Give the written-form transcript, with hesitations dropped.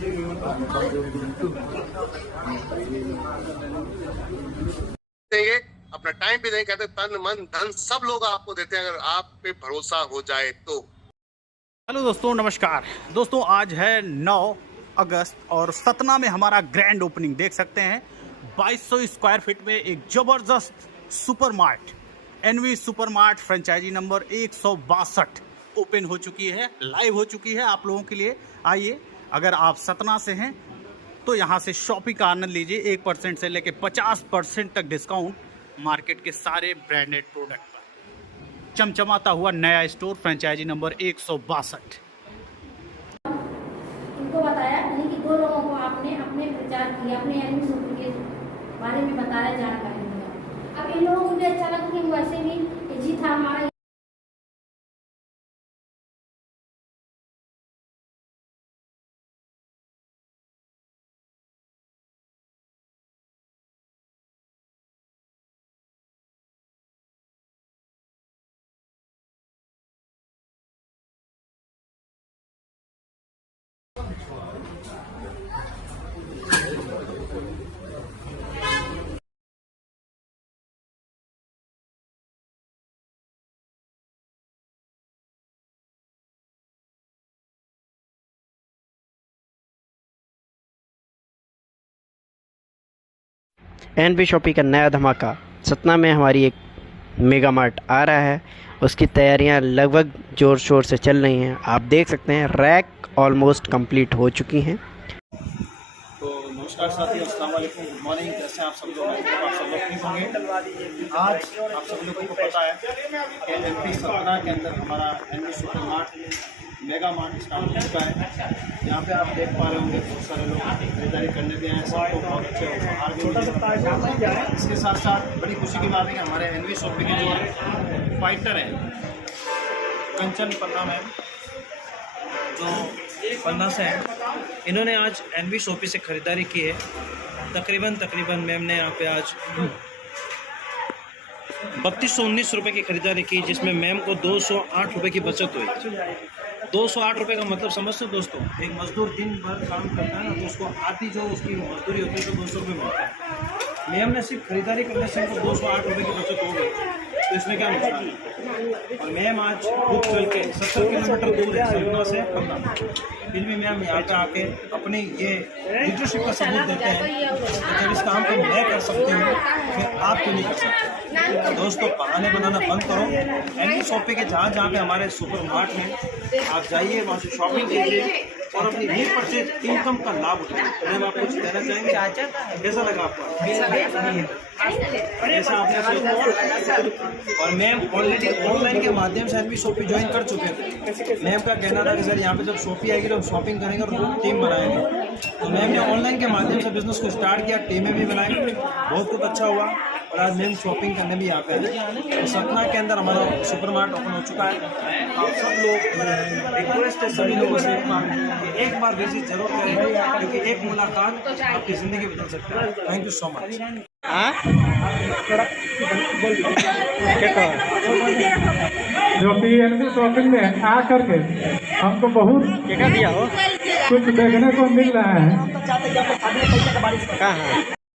देंगे, अपना टाइम भी देंगे, कहते तन मन धन सब लोग आपको देते हैं अगर आप पे भरोसा हो जाए तो। हेलो दोस्तों, नमस्कार दोस्तों। आज है 9 अगस्त और सतना में हमारा ग्रैंड ओपनिंग देख सकते हैं। 2200 स्क्वायर फीट में एक ज़बरदस्त super mart, NV super mart franchise number 162 open हो चुकी है, लाइव हो चुकी है आप लोगों के लिए। आइए, अगर आप सतना से हैं तो यहाँ से शॉपिंग का आनंद लीजिए। 1% से लेकर 50% तक डिस्काउंट मार्केट के सारे ब्रांडेड प्रोडक्ट पर। चमचमाता हुआ नया स्टोर फ्रेंचाइजी नंबर 162। इनको बताया नहीं कि 2 लोगों को आपने अपने प्रचार किया, अपने एनवी शॉपिंग के बारे में बताया, जानकारी दिया। अब इन लोगों को भी अच्छा लगा कि वैसे भी जी था हमारा। एनवी शॉपिंग का नया धमाका सतना में हमारी एक मेगा मार्ट आ रहा है। उसकी तैयारियां लगभग ज़ोर शोर से चल रही हैं। आप देख सकते हैं रैक ऑलमोस्ट कंप्लीट हो चुकी हैं। तो नमस्कार साथियों, अस्सलाम वालेकुम, गुड मॉर्निंग। कैसे आप सब लोग? आप सब लोग ठीक होंगे। आज आप सब लोगों को पता है कि एमपी सतना के अंदर हमारा NV super mart mega mart start हो चुका है। यहाँ पे आप देख पा रहे होंगे बहुत सारे लोग खरीदारी करने भी आए, सबको बहुत अच्छे उपहार भी मिले। इसके साथ साथ बड़ी खुशी की बात है कि हमारे एनवी शॉपिंग के जो फाइटर हैं कंचन पन्ना मैम, जो पन्ना से हैं, इन्होंने आज एनवी शॉपिंग से ख़रीदारी की है। तकरीबन मैम ने यहाँ पे आज 3219 रुपये की खरीदारी की, जिसमें मैम को 208 रुपये की बचत हुई। 208 रुपये का मतलब समझते हो दोस्तों, एक मजदूर दिन भर काम करता है ना, तो उसको आधी जो उसकी मजदूरी होती है तो 200 रुपये मिलता है। मैम ने सिर्फ खरीदारी करने से उनको 208 रुपये की बचत हो गई, तो इसमें क्या नुकसान है। और मैम आज खुद चल के 70 किलोमीटर दूर है सतना से पन्ना, फिर भी मैम यहाँ पे आके अपनी ये लीडरशिप का सबूत देते हैं कि जब इस काम को मैं कर सकती हूँ फिर आप क्यों नहीं कर सकते। दोस्तों, बहाने बनाना बंद करो। एनवी शॉपिंग के जहाँ पे हमारे सुपर मार्ट हैं, आप जाइए, वहाँ से शॉपिंग कीजिए और अपनी रीपरचेज इनकम का लाभ उठाइए। मैम, आप कुछ कहना चाहेंगे? कैसा लगा आपको? ऐसा आपने सोचा? और मैम ऑलरेडी ऑनलाइन के माध्यम से एनवी शॉपिंग ज्वाइन कर चुके थे। मैम का कहना था कि सर यहाँ पे जब शॉपिंग आएगी तो शॉपिंग करेंगे और टीम बनाएंगे। तो मैम ने ऑनलाइन के माध्यम से बिजनेस को स्टार्ट किया, टीमें भी बनाई, बहुत कुछ अच्छा हुआ। और आज मैम शॉपिंग करने भी यहाँ पे है। तो सतना के अंदर हमारा सुपर मार्ट ओपन हो चुका है। आप सब लोग रिक्वेस्ट है सभी लोगों से कि एक बार विजिट जरूर करें, क्योंकि एक मुलाकात आपकी ज़िंदगी बदल सकती है। Thank you so much. जो कि एनवी शॉपिंग में आ करके हमको बहुत कुछ देखने को मिल रहा है।